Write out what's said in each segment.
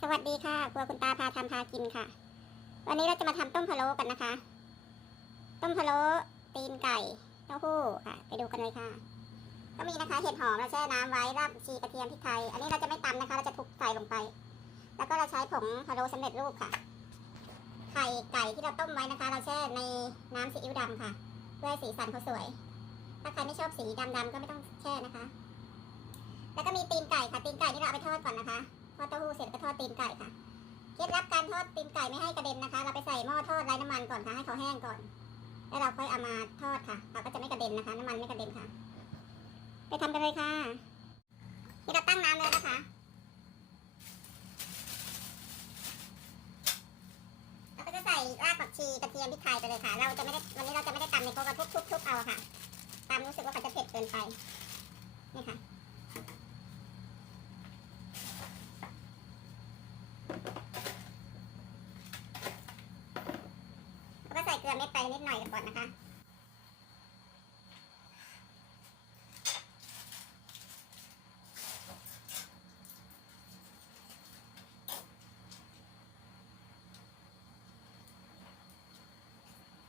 สวัสดีค่ะครัวคุณตาพาทำพากินค่ะ วันนี้เราจะมาทำต้มพะโล้กันนะคะ ต้มพะโล้ตีนไก่เต้าหู้ค่ะ ไปดูกันเลยค่ะ ก็มีนะคะเห็ดหอมเราแช่น้ำไว้รากผักชีกระเทียมพริกไทย อันนี้เราจะไม่ตำนะคะ เราจะทุบใส่ลงไป แล้วก็เราใช้ผงพะโล้สำเร็จรูปค่ะ ไข่ไก่ที่เราต้มไว้นะคะ เราแช่ในน้ำซีอิ๊วดำค่ะ เพื่อสีสันเขาสวย ถ้าใครไม่ชอบสีดำๆก็ไม่ต้องแช่นะคะ แล้วก็มีตีนไก่ค่ะ ตีนไก่ที่เราเอาไปทอดก่อนนะคะ ทอดเต้าหู้เสร็จก็ทอดตีนไก่ค่ะ เคล็ดลับการทอดตีนไก่ไม่ให้กระเด็นนะคะ เราไปใส่หม้อทอดไร้น้ำมันก่อนค่ะให้เขาแห้งก่อน แล้วเราค่อยเอามาทอดค่ะเราก็จะไม่กระเด็นนะคะ น้ำมันไม่กระเด็นค่ะ ไปทำกันเลยค่ะนี่เราตั้งน้ำเลยนะคะเราก็จะใส่รากผักชีกระเทียมพริกไทยไปเลยค่ะ เราจะไม่ได้วันนี้เราจะไม่ได้ตำในโครกเราทุบๆๆเอาค่ะตำรู้สึกว่าเขาจะเผ็ดเกินไปนี่ค่ะ แล้วก็ใส่ เกลือเม็ดไปนิดหน่อยก่อนนะคะ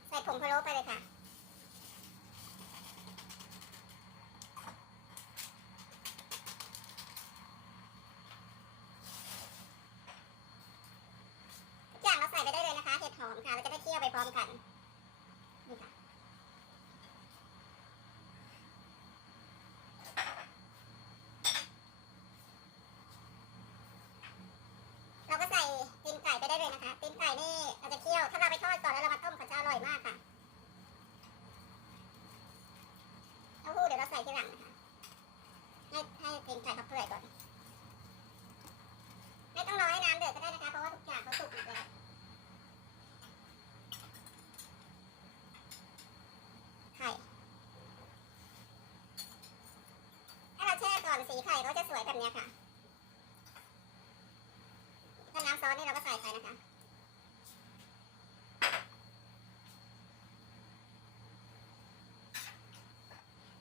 ใส่ผงพะโล้ไปเลยค่ะทุกอย่างเราใส่ไปได้เลยนะคะเห็ดหอมค่ะเราจะได้เคี่ยวไปพร้อมกันค่ะ เราก็ใส่ตีน ไก่ไปได้เลยนะคะตีนไก่นี่เราจะเคี่ยว ถ้าเราไปทอดก่อนแล้วเรามาต้มเขาจะอร่อยมากค่ะเต้าหู้เดี๋ยวเราใส่ทีหลังนะคะให้ให้ตีนไก่เขาเปื่อยก่อน ไม่ต้องรอให้น้ำเดือดก็ได้นะคะเพราะว่าทุกอย่างเขาสุกหมดแล้วไข่ถ้าเราแช่ก่อนสีไข่ก็จะสวยแบบนี้ค่ะถ้าน้ำซอสนี่เราก็ใส่ไปนะคะ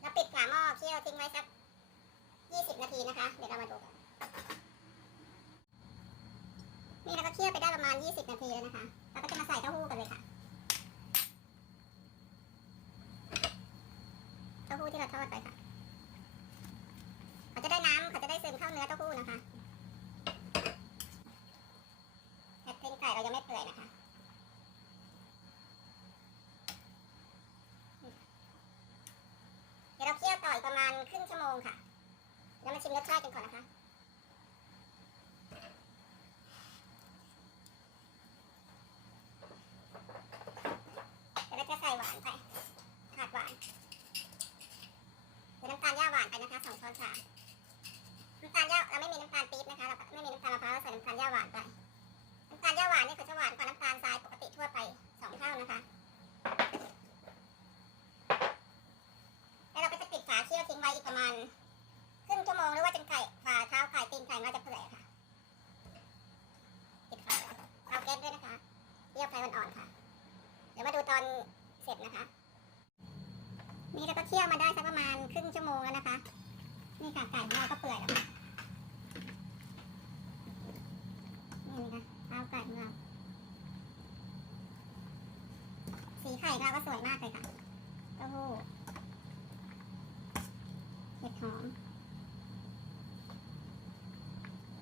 เราปิดฝาหม้อ เคี่ยวทิ้งไว้สัก 20 นาทีนะคะ เดี๋ยวเรามาดูกันนี่เราก็เคี่ยวไปได้ประมาณ 20 นาทีแล้วนะคะ เราก็จะมาใส่เต้าหู้กันเลยค่ะ เต้าหู้ที่เราทอดไปค่ะ เขาจะได้น้ำเขาจะได้ซึมเข้าเนื้อเต้าหู้นะคะแต่ตีนไก่เรายังไม่เปื่อยนะคะ เดี๋ยวเราเคี่ยวต่ออีกประมาณครึ่งชั่วโมงค่ะ แล้วมาชิมรสชาติกันก่อนนะคะ เดี๋ยวเราจะใส่หวานไปขาดหวานหรือน้ำตาลย่าหวานไปนะคะสองช้อนชาน้ำตาลย่าเราไม่มีน้ำตาลปี๊บนะคะ เราไม่มีน้ำตาลมะพร้าวเราใส่น้ำตาลย่าหวานไป น้ำตาลย่าหวานเนี่ยเขาจะหวานกว่าน้ำตาลทรายปกติทั่วไปสองเท่านะคะ แล้วเราก็จะปิดฝาเคี่ยวทิ้งไว้อีกประมาณครึ่งชั่วโมงหรือว่าจนไก่ฝาเท้าไก่ตีนไก่มันจะเปื่อยค่ะ ปิดฝาไว้เตาแก๊สด้วยนะคะเคี่ยวไฟอ่อนๆค่ะ เดี๋ยวมาดูตอนเสร็จนะคะ นี่ เคี่ยวมาได้สักประมาณครึ่งชั่วโมงแล้วนะคะ นี่ค่ะไก่ของเราก็เปื่อยแล้วค่ะนี่นะคะเอาไก่ของเราสีไข่เราก็สวยมากเลยค่ะเต้าหู้เห็ดหอม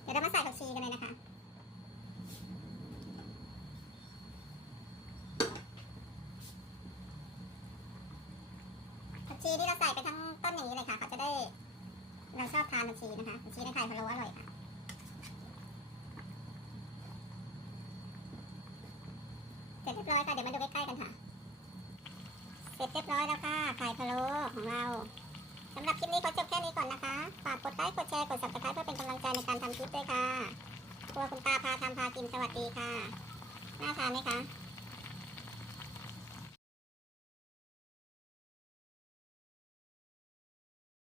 เดี๋ยวเรามาใส่ผักชีกันเลยนะคะ ผัก ชีที่เราใส่ไปทั้งต้นอย่างนี้เลยค่ะเขาจะได้ เราชอบทานผักชีนะคะผักชีในไข่พะโล้อร่อยค่ะเสร็จเรียบร้อยค่ะเดี๋ยวมาดูใกล้ๆกันค่ะ เสร็จเรียบร้อยแล้วค่ะไข่พะโล้ของเราสำหรับคลิปนี้ขอจบแค่นี้ก่อนนะคะ ฝากกดไลค์กดแชร์กด subscribe เพื่อเป็นกำลังใจในการทำคลิปด้วยค่ะครัวคุณตาพาทำพากินสวัสดีค่ะ น่าทานไหมคะ